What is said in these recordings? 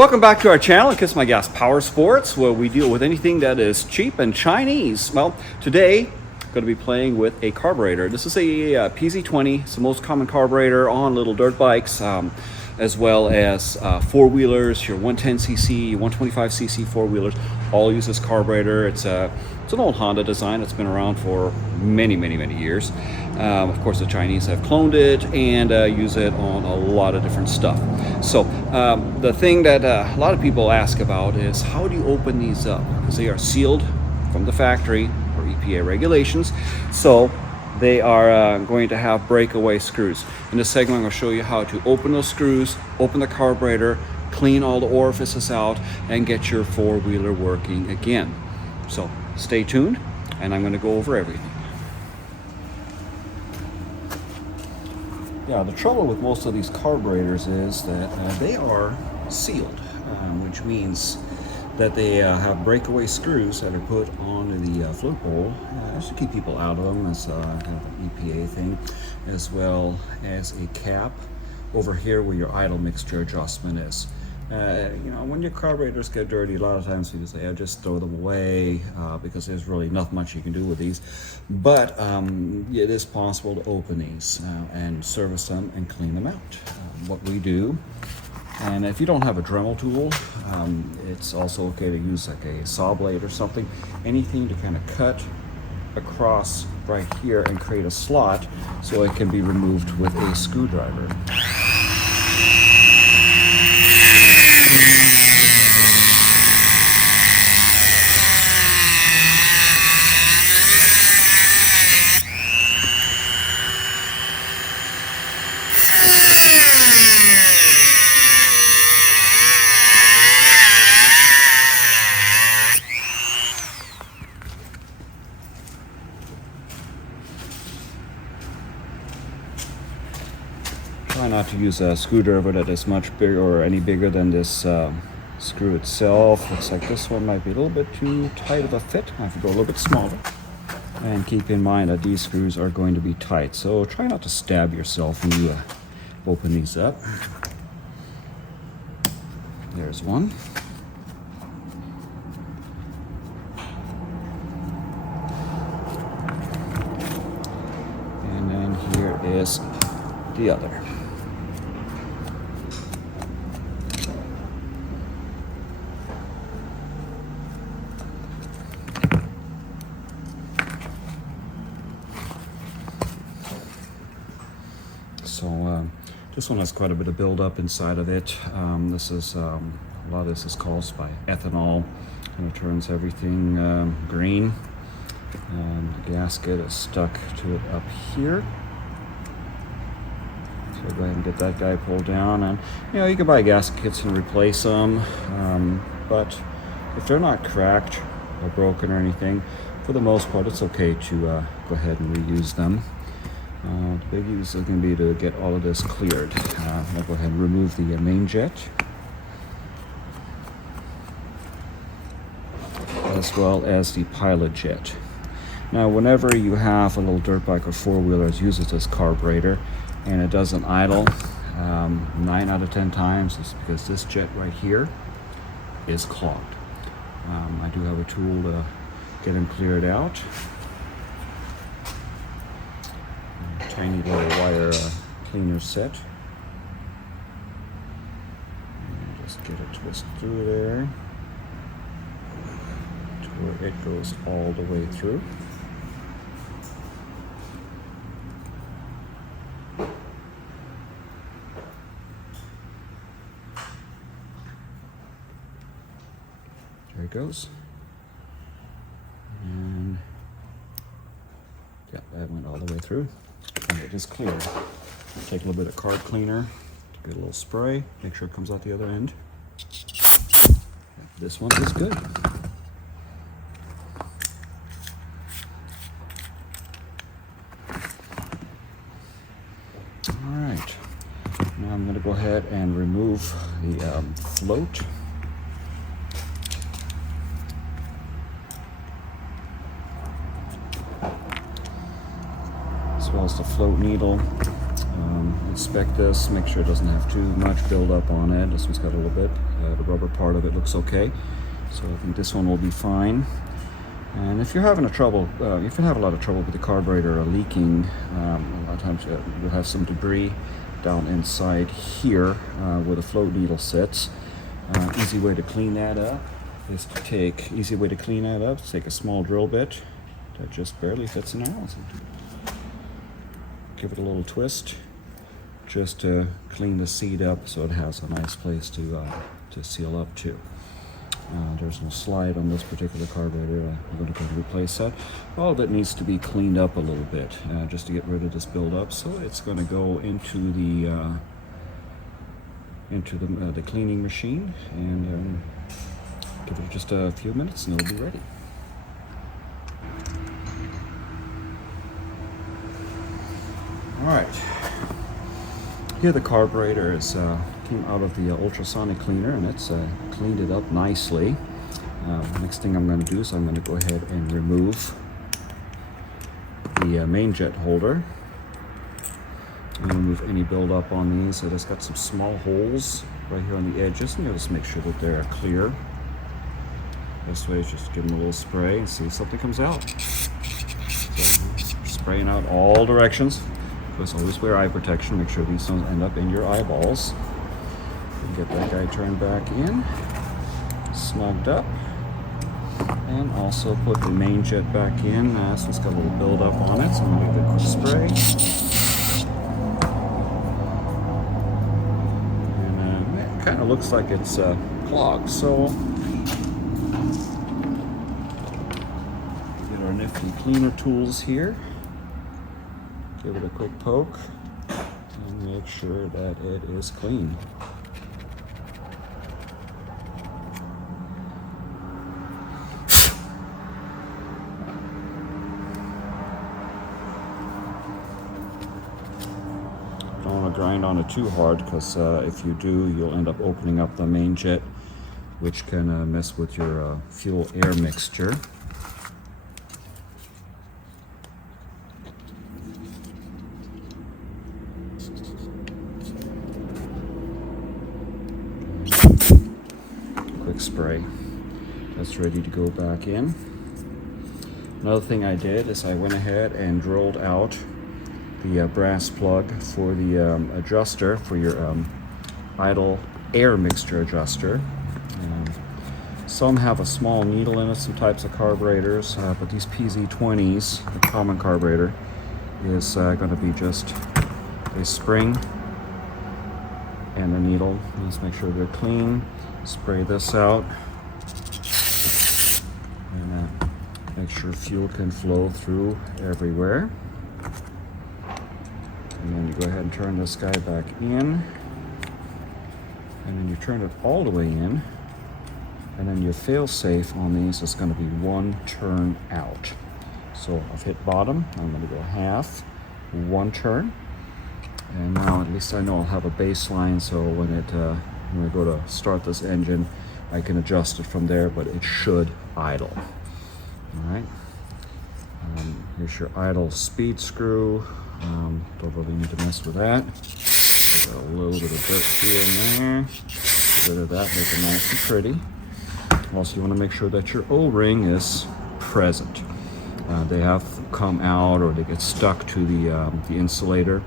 Welcome back to our channel, Kiss My Gas Power Sports, where we deal with anything that is cheap and Chinese. Well, today I'm going to be playing with a carburetor. This is a PZ20. It's the most common carburetor on little dirt bikes, as well as four-wheelers, your 110cc, 125cc four-wheelers, all use this carburetor. It's an old Honda design. It's been around for many years. Of course, the Chinese have cloned it and use it on a lot of different stuff. So the thing that a lot of people ask about is how do you open these up? Because they are sealed from the factory for EPA regulations. So they are going to have breakaway screws. In this segment, I'm going to show you how to open those screws, open the carburetor, clean all the orifices out, and get your four-wheeler working again. So stay tuned, and I'm going to go over everything. Yeah, the trouble with most of these carburetors is that they are sealed, which means that they have breakaway screws that are put on the float bowl just to keep people out of them. It's kind of an EPA thing, as well as a cap over here where your idle mixture adjustment is. You know, when your carburetors get dirty, a lot of times people say, just throw them away because there's really not much you can do with these. But it is possible to open these and service them and clean them out. What we do, and if you don't have a Dremel tool, it's also okay to use like a saw blade or something, anything to kind of cut across right here and create a slot so it can be removed with a screwdriver. Try not to use a screwdriver that is much bigger or any bigger than this screw itself. Looks like this one might be a little bit too tight of a fit. I have to go a little bit smaller. And keep in mind that these screws are going to be tight, so try not to stab yourself when you open these up. There's one. And then here is the other. So this one has quite a bit of buildup inside of it. This is a lot of this is caused by ethanol, and it turns everything green. And the gasket is stuck to it up here. So go ahead and get that guy pulled down, and you know, you can buy gasket kits and replace them, but if they're not cracked or broken or anything, for the most part it's okay to go ahead and reuse them. The big use is going to be to get all of this cleared. I'll go ahead and remove the main jet, as well as the pilot jet. Now, whenever you have a little dirt bike or four-wheeler that uses this carburetor and it doesn't idle, 9 out of 10 times it's because this jet right here is clogged. I do have a tool to get them cleared out. Tiny little wire cleaner set. And just get it twisted through there to where it goes all the way through. There it goes. And yeah, that went all the way through. And it is clear. Take a little bit of carb cleaner, get a little spray, make sure it comes out the other end. This one is good. All right, now I'm going to go ahead and remove the float. As well as the float needle. Inspect this, make sure it doesn't have too much buildup on it. This one's got a little bit. The rubber part of it looks okay, so I think this one will be fine. And if you're having if you have a lot of trouble with the carburetor leaking, a lot of times you'll have some debris down inside here where the float needle sits. Easy way to clean that up is to take a small drill bit that just barely fits in there. Give it a little twist, just to clean the seat up so it has a nice place to seal up to. There's no slide on this particular carburetor. I'm going to go replace that. All that needs to be cleaned up a little bit just to get rid of this buildup. So it's going to go into the cleaning machine, and give it just a few minutes and it'll be ready. All right. Here the carburetor came out of the ultrasonic cleaner, and it's cleaned it up nicely. Next thing I'm going to do is I'm going to go ahead and remove the main jet holder and remove any buildup on these. It has got some small holes right here on the edges, and you'll just make sure that they're clear. Best way is just give them a little spray and see if something comes out. So, spraying out all directions. Just always wear eye protection. Make sure these don't end up in your eyeballs. Get that guy turned back in, snugged up, and also put the main jet back in. This one's got a little buildup on it, so I'm going to give it a quick spray. And it kind of looks like it's clogged, so get our nifty cleaner tools here. Give it a quick poke and make sure that it is clean. Don't want to grind on it too hard, because if you do, you'll end up opening up the main jet, which can mess with your fuel air mixture. Quick spray. That's ready to go back in. Another thing I did is I went ahead and drilled out the brass plug for the adjuster for your idle air mixture adjuster. Some have a small needle in it, some types of carburetors, but these PZ20s, the common carburetor, is going to be just a spring and a needle. Let's make sure they're clean. Spray this out, and make sure fuel can flow through everywhere. And then you go ahead and turn this guy back in, and then you turn it all the way in, and then your fail-safe on these is going to be one turn out. So I've hit bottom, I'm going to go half, one turn, and now at least I know I'll have a baseline, so when I go to start this engine, I can adjust it from there, but it should idle. All right. Here's your idle speed screw. Don't really need to mess with that. Got a little bit of dirt here and there. Get rid of that, make it nice and pretty. Also, you want to make sure that your O-ring is present. They have come out, or they get stuck to the insulator.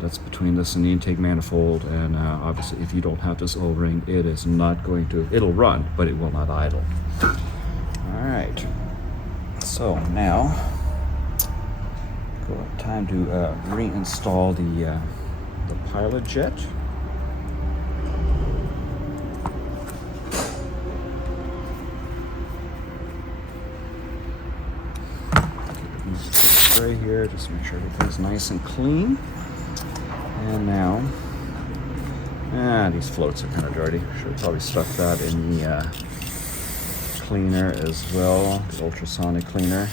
That's between this and the intake manifold, and obviously if you don't have this O-ring, it is not going to, it'll run, but it will not idle. All right, so now, time to reinstall the pilot jet. Spray here, just make sure everything's nice and clean. And now, these floats are kind of dirty. Should have probably stuck that in the cleaner as well, the ultrasonic cleaner.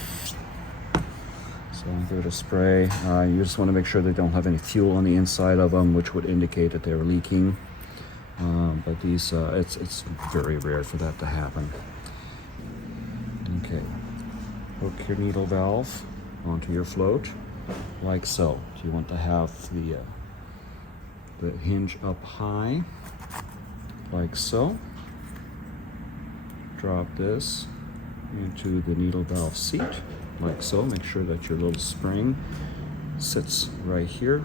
So give it a spray. You just want to make sure they don't have any fuel on the inside of them, which would indicate that they're leaking. But these, it's very rare for that to happen. Okay, hook your needle valve onto your float, like so. You want to have the the hinge up high, like so. Drop this into the needle valve seat, like so. Make sure that your little spring sits right here.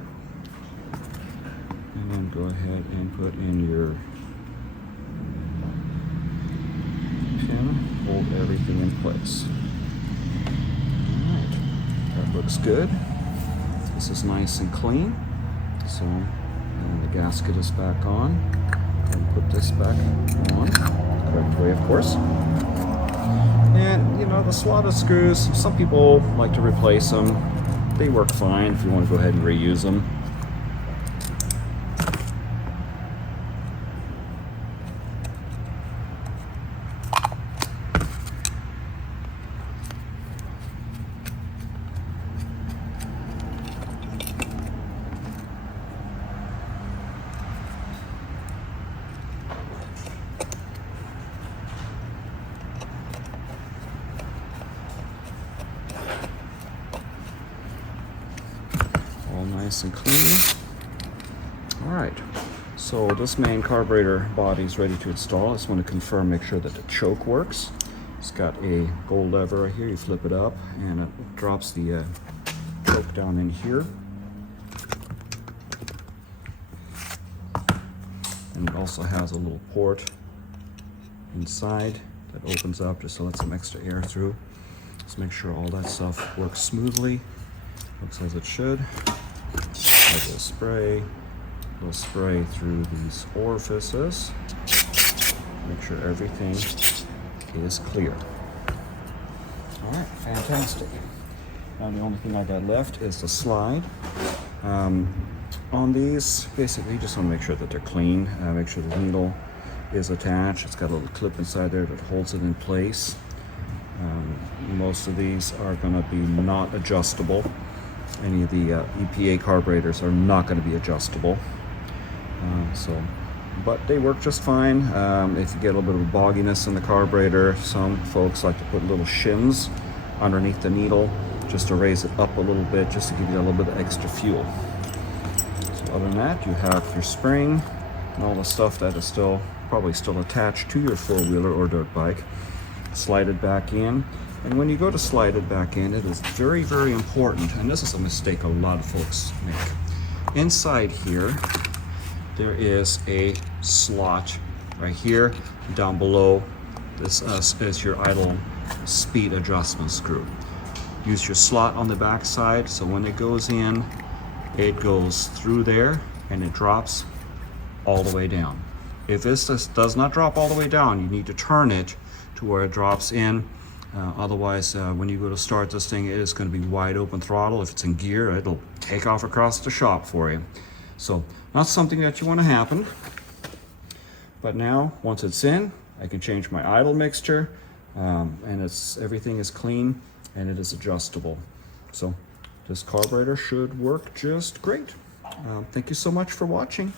And then go ahead and put in your pin, hold everything in place. All right, that looks good. This is nice and clean. So then the gasket is back on. And put this back on, the correct way, of course. And you know, the slotted screws, some people like to replace them. They work fine if you want to go ahead and reuse them. All nice and clean. All right, so this main carburetor body is ready to install. I just want to confirm, make sure that the choke works. It's got a gold lever right here. You flip it up and it drops the choke down in here. And it also has a little port inside that opens up just to let some extra air through. Just make sure all that stuff works smoothly. Looks as it should. A little spray through these orifices. Make sure everything is clear. All right, fantastic. Now the only thing I got left is the slide. On these, basically, you just want to make sure that they're clean. Make sure the needle is attached. It's got a little clip inside there that holds it in place. Most of these are going to be not adjustable. Any of the EPA carburetors are not going to be adjustable. But they work just fine. If you get a little bit of bogginess in the carburetor, some folks like to put little shims underneath the needle just to raise it up a little bit, just to give you a little bit of extra fuel. So other than that, you have your spring and all the stuff that is probably still attached to your four-wheeler or dirt bike. Slide it back in. And when you go to slide it back in, it is very, very important, and this is a mistake a lot of folks make. Inside here, there is a slot right here. Down below, this is your idle speed adjustment screw. Use your slot on the back side, so when it goes in, it goes through there and it drops all the way down. If this does not drop all the way down, you need to turn it to where it drops in. Otherwise, when you go to start this thing, it is going to be wide open throttle. If it's in gear, it'll take off across the shop for you. So not something that you want to happen. But now, once it's in, I can change my idle mixture, and everything is clean and it is adjustable. So this carburetor should work just great. Thank you so much for watching.